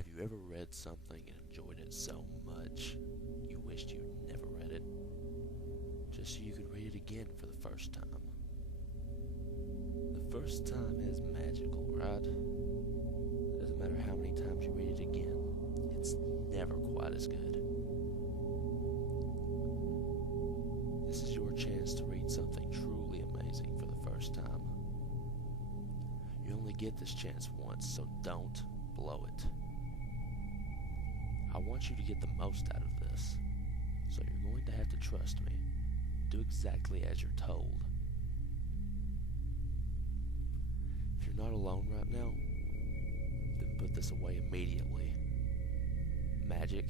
Have you ever read something and enjoyed it so much you wished you'd never read it, just so you could read it again for the first time? The first time is magical, right? Doesn't matter how many times you read it again, it's never quite as good. This is your chance to read something truly amazing for the first time. You only get this chance once, so don't blow it. I want you to get the most out of this, so you're going to have to trust me. Do exactly as you're told. If you're not alone right now, then put this away immediately. Magic,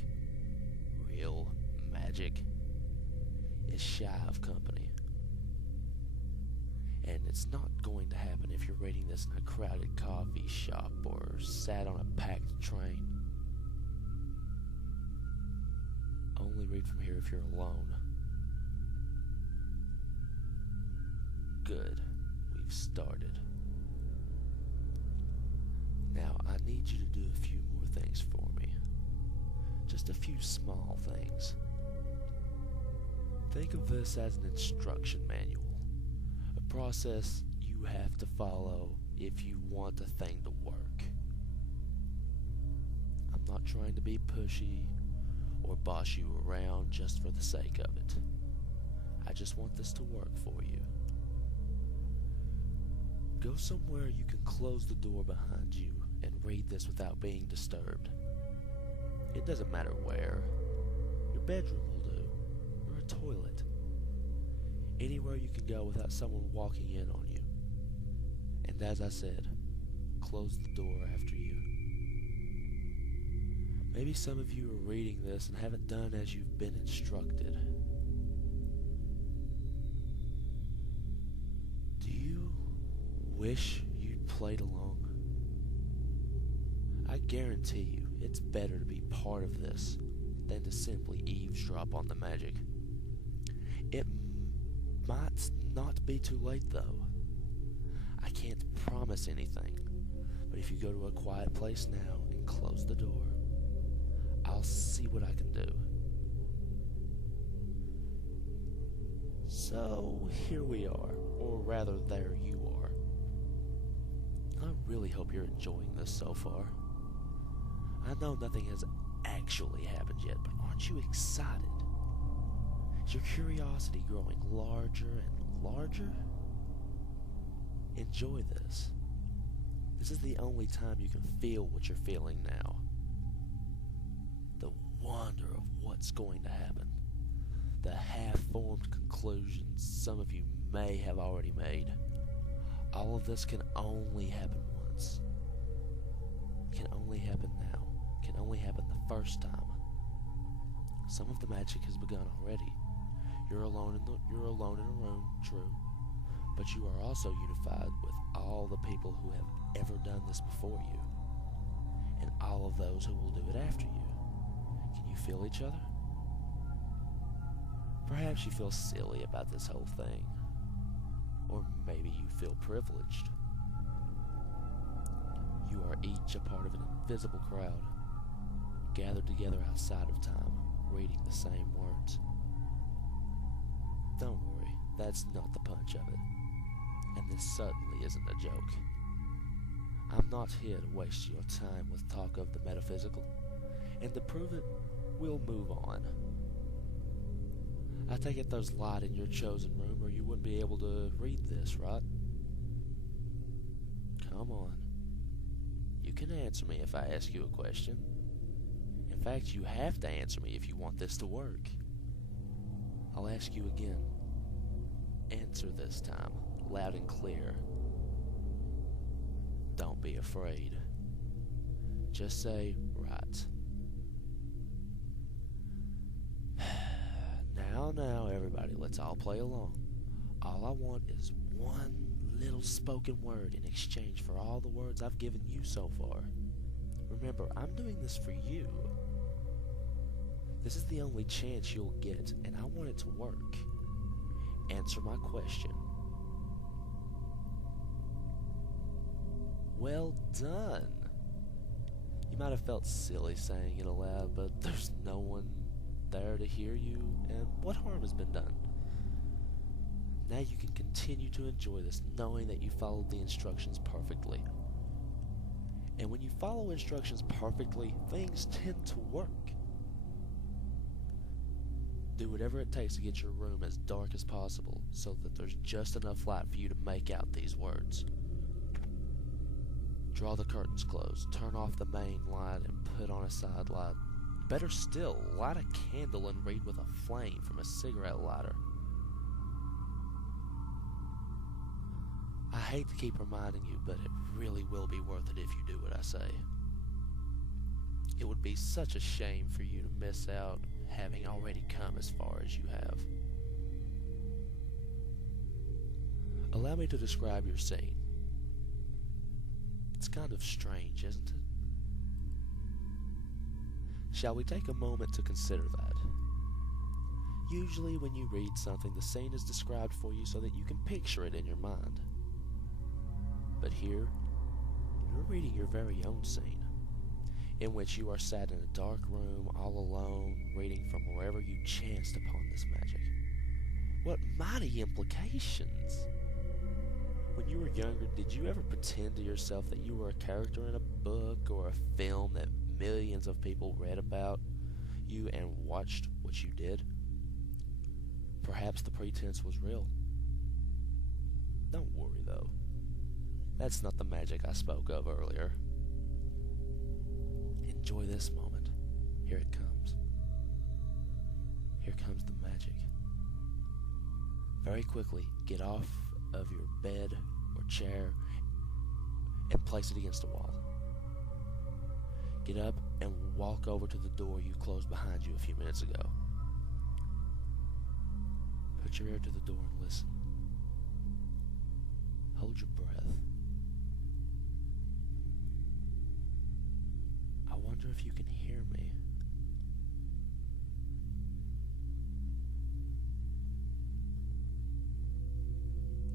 real magic, is shy of company. And it's not going to happen if you're reading this in a crowded coffee shop or sat on a packed train. Only read from here if you're alone. Good, we've started. Now I need you to do a few more things for me. Just a few small things. Think of this as an instruction manual, a process you have to follow if you want a thing to work. I'm not trying to be pushy or boss you around just for the sake of it. I just want this to work for you. Go somewhere you can close the door behind you and read this without being disturbed. It doesn't matter where. Your bedroom will do, or a toilet. Anywhere you can go without someone walking in on you. And as I said, close the door after you. Maybe some of you are reading this and haven't done as you've been instructed. Do you wish you'd played along? I guarantee you it's better to be part of this than to simply eavesdrop on the magic. It might not be too late though. I can't promise anything, but if you go to a quiet place now and close the door, I'll see what I can do. So here we are, or rather there you are. I really hope you're enjoying this so far. I know nothing has actually happened yet, but aren't you excited? Is your curiosity growing larger and larger? Enjoy this. This is the only time you can feel what you're feeling now. The wonder of what's going to happen. The half-formed conclusions some of you may have already made. All of this can only happen once. It can only happen now. It can only happen the first time. Some of the magic has begun already. You're alone in a room, true, but you are also unified with all the people who have ever done this before you, and all of those who will do it after you. Can you feel each other? Perhaps you feel silly about this whole thing, or maybe you feel privileged. You are each a part of an invisible crowd, gathered together outside of time, reading the same words. Don't worry, that's not the punch of it, and this certainly isn't a joke. I'm not here to waste your time with talk of the metaphysical, and to prove it, we'll move on. I take it there's light in your chosen room, or you wouldn't be able to read this, right? Come on. You can answer me if I ask you a question. In fact, you have to answer me if you want this to work. I'll ask you again. Answer this time, loud and clear. Don't be afraid. Just say, right. Now, everybody, let's all play along. All I want is one little spoken word in exchange for all the words I've given you so far. Remember, I'm doing this for you. This is the only chance you'll get, and I want it to work. Answer my question. Well done. You might have felt silly saying it aloud, but there's no one there to hear you, and what harm has been done? Now you can continue to enjoy this, knowing that you followed the instructions perfectly. And when you follow instructions perfectly, things tend to work. Do whatever it takes to get your room as dark as possible, so that there's just enough light for you to make out these words. Draw the curtains closed, turn off the main light, and put on a side light. Better still, light a candle and read with a flame from a cigarette lighter. I hate to keep reminding you, but it really will be worth it if you do what I say. It would be such a shame for you to miss out, having already come as far as you have. Allow me to describe your scene. It's kind of strange, isn't it? Shall we take a moment to consider that? Usually when you read something, the scene is described for you so that you can picture it in your mind. But here, you're reading your very own scene, in which you are sat in a dark room all alone, reading from wherever you chanced upon this magic. What mighty implications! When you were younger, did you ever pretend to yourself that you were a character in a book or a film that millions of people read about you and watched what you did? Perhaps the pretense was real. Don't worry though. That's not the magic I spoke of earlier. Enjoy this moment. Here it comes. Here comes the magic. Very quickly, get off of your bed or chair and place it against the wall. Get up and walk over to the door you closed behind you a few minutes ago. Put your ear to the door and listen. Hold your breath. I wonder if you can hear me.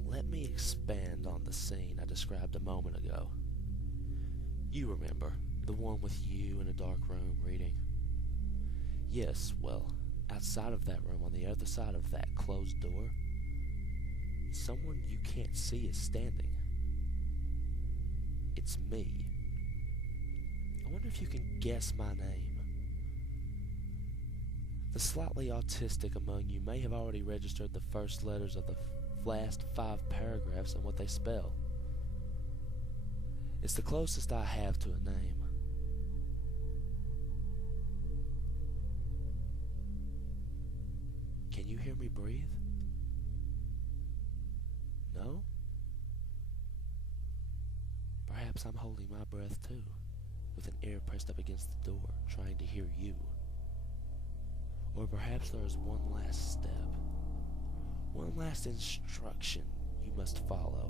Let me expand on the scene I described a moment ago. You remember, the one with you in a dark room reading? Yes, well, outside of that room, on the other side of that closed door, someone you can't see is standing. It's me. I wonder if you can guess my name. The slightly autistic among you may have already registered the first letters of the last 5 paragraphs and what they spell. It's the closest I have to a name. Can you hear me breathe? No? Perhaps I'm holding my breath too, with an ear pressed up against the door, trying to hear you. Or perhaps there is one last step, one last instruction you must follow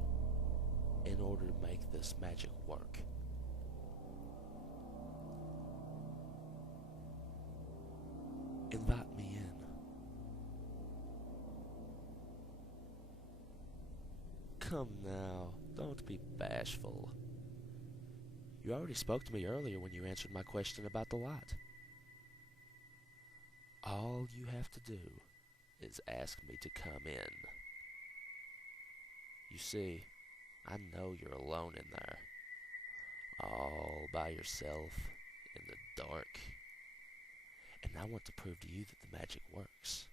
in order to make this magic work. Invite me in. Come now, don't be bashful. You already spoke to me earlier when you answered my question about the light. All you have to do is ask me to come in. You see, I know you're alone in there, all by yourself in the dark, and I want to prove to you that the magic works.